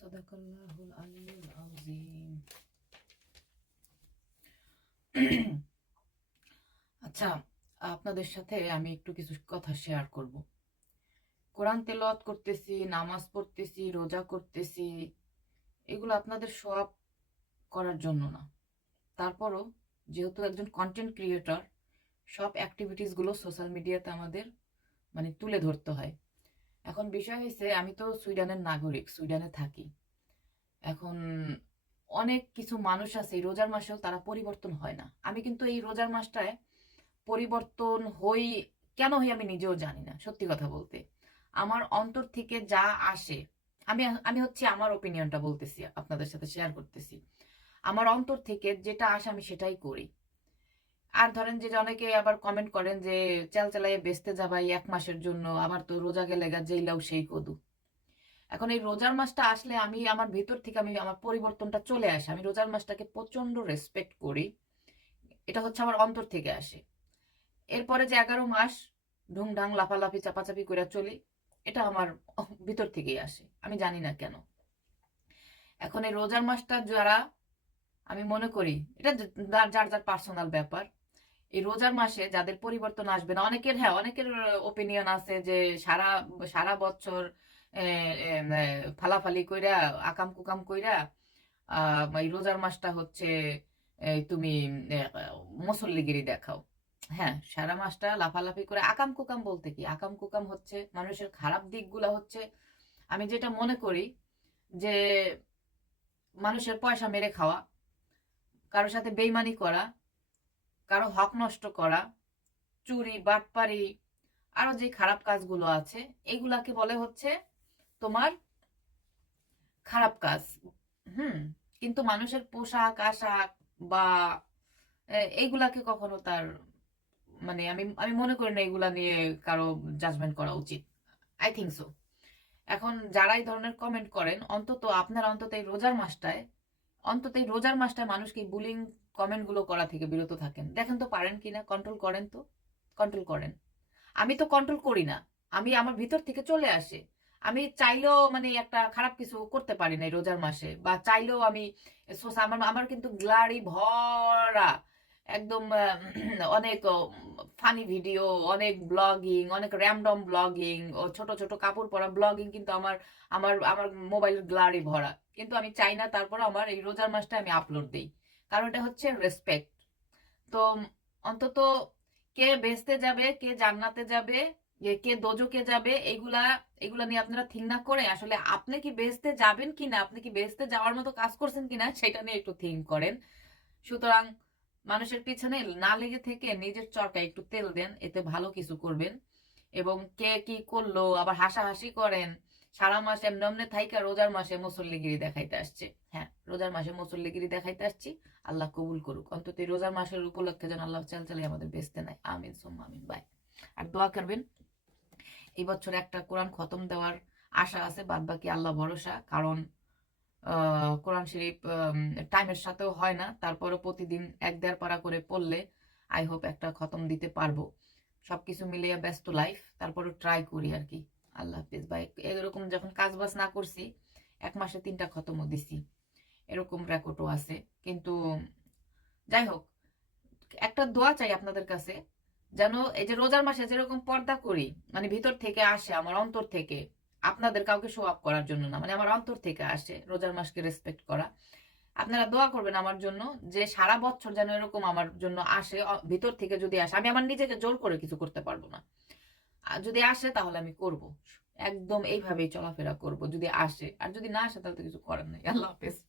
সদাকাল্লাহুল আলিয়ুল আযীম আচ্ছা আপনাদের সাথে আমি একটু কিছু কথা শেয়ার করব। কোরআন তেলাওয়াত করতেছি, নামাজ পড়তেছি, রোজা করতেছি, এগুলো আপনাদের সব করার জন্য না। তারপরও যেহেতু একজন কন্টেন্ট ক্রিয়েটর সব অ্যাক্টিভিটিসগুলো সোশ্যাল মিডিয়াতে আমাদের মানে তুলে ধরতে হয়। এখন বিষয় হয়েছে আমি তো সুইডেনের নাগরিক, সুইডেনে থাকি। এখন অনেক কিছু মানুষ আছে রোজার মাসেও তারা পরিবর্তন হয় না। আমি কিন্তু এই রোজার মাসটায় পরিবর্তন হই, কেন হই আমি নিজেও জানি না, সত্যি কথা বলতে। আমার অন্তর থেকে যা আসে, আমি আমি হচ্ছে আমার ওপিনিয়নটা বলতেছি, আপনাদের সাথে শেয়ার করতেছি। আমার অন্তর থেকে যেটা আসে আমি সেটাই করি। আর ধরেন যে অনেকে আবার কমেন্ট করেন যে, চাল চালাইয়ে বেচতে যাবাই এক মাসের জন্য আবার তো রোজা গেলে গা যেইলাও সেই কদু। এখন এই রোজার মাসটা আসলে আমি, আমার ভেতর থেকে আমি, আমার পরিবর্তনটা চলে আসে। আমি রোজার মাসটাকে প্রচণ্ড রেসপেক্ট করি। এটা হচ্ছে আমার অন্তর থেকে আসে। এরপরে যে এগারো মাস ঢুংঢাং, লাফালাফি, চাপাচাপি করে চলি, এটা আমার ভিতর থেকেই আসে। আমি জানি না কেন। এখন এই রোজার মাসটা যারা, আমি মনে করি, এটা যার যার যার পার্সোনাল ব্যাপার এই রোজার মাসে যাদের পরিবর্তন আসবে না, অনেকের হ্যাঁ অনেকের ওপিনিয়ন আছে যে সারা সারা বছর ফালাফালি কইরা, আকাম কুকাম কইরা এই রোজার মাসটা হচ্ছে তুমি মুসল্লিগিরি দেখাও। হ্যাঁ সারা মাসটা লাফালাফি করে, আকাম কুকাম বলতে কি? আকাম কুকাম হচ্ছে মানুষের খারাপ দিকগুলা হচ্ছে, আমি যেটা মনে করি যে মানুষের পয়সা মেরে খাওয়া, কারোর সাথে বেইমানি করা কারও হক নষ্ট করা, চুরি, বাটপারি, আরও যে খারাপ কাজগুলো আছে, এগুলাকে বলে হচ্ছে তোমার খারাপ কাজ। হুম, কিন্তু মানুষের পোশাক, আশাক বা এইগুলাকে কখনো তার মানে আমি আমি মনে করি না এগুলা নিয়ে কারও জাজমেন্ট করা উচিত। আই থিঙ্ক সো এখন যারা এই ধরনের কমেন্ট করেন, অন্তত আপনার অন্তত এই রোজার মাসটায়, অন্তত এই রোজার মাসটায় মানুষকে বুলিং কমেন্টগুলো করা থেকে বিরত থাকেন। দেখেন তো পারেন কিনা? কন্ট্রোল করেন তো? কন্ট্রোল করেন। আমি তো কন্ট্রোল করি না। আমি আমার ভিতর থেকে চলে আসে। আমি চাইলেও মানে একটা খারাপ কিছু করতে পারি না রোজার মাসে। বা চাইলেও আমি আমার আমার কিন্তু গ্লারি ভরা। একদম অনেক ফানি ভিডিও অনেক ব্লগিং অনেক র্যামডম ব্লগিং ও, ছোট ছোট কাপড় পরা ব্লগিং কিন্তু আমার আমার আমার মোবাইলের গ্লারি ভরা। কিন্তু আমি চাই না তারপর আমার এই রোজার মাসটা আমি আপলোড দিই। কারণ এটা হচ্ছে রেসপেক্ট তো অন্তত কে বেসতে যাবে, কে জান্নাতে যাবে, কে দোজকে যাবে, এগুলা এগুলা নিয়ে আপনারা থিঙ্ক না করে আসলে আপনি কি বেসতে যাবেন কিনা, আপনি কি বেসতে যাওয়ার মতো কাজ করছেন কিনা, সেটা নিয়ে একটু থিঙ্ক করেন। সুতরাং মানুষের পিছনে না লেগে থেকে নিজের চরকা একটু তেল দেন, এতে ভালো কিছু করবেন। এবং কে কি করল, আবার হাসাহাসি করেন সারা মাস এমনি থাইকা রোজার মাসে মুসল্লিগিরি দেখাইতে আসছে। হ্যাঁ রোজার মাসে মুসল্লিগিরি দেখাইতে আসছি। আল্লাহ কবুল করুক। অন্তত রোজার মাসের উপলক্ষে যেন আল্লাহ চাল চালে আমাদের বেসতে নাই আমিন, সোম্মা, আমিন, বাই। আর দোয়া করবেন, এই বছর একটা কোরআন খতম দেওয়ার আশা আছে বাদ বাকি আল্লাহ ভরসা। কারণ কোরআন শরীফ টাইমের সাথেও হয় না। তারপরে প্রতিদিন এক দেড় পারা করে পড়লে আই হোপ একটা খতম দিতে পারব। সবকিছু মিলিয়ে ব্যস্ত লাইফ তারপরে ট্রাই করি আর কি। আল্লাহ হাফিজ। ভাই, এরকম যখন কাজ বাজ না করছি, এক মাসে তিনটা খতমও দিছি। এরকম রেকর্ডও আছে। কিন্তু, যাই হোক, একটা দোয়া চাই আপনাদের কাছে, যেন এই যে রোজার মাসে যেরকম পর্দা করি মানে ভিতর থেকে আসে আমার অন্তর থেকে, আপনাদের কাউকে শো আপ করার জন্য না মানে আমার অন্তর থেকে আসে রোজার মাসকে রেসপেক্ট করা। আপনারা দোয়া করবেন আমার জন্য যে সারা বছর যেন এরকম আমার জন্য আসে ভিতর থেকে যদি আসে, আমি আমার নিজেকে জোর করে কিছু করতে পারব না। যদি আসে তাহলে আমি করব। একদম এইভাবেই চলাফেরা করব। যদি আসে, আর যদি না আসে তাহলে তো কিছু করার নেই। আল্লাহ হাফেজ।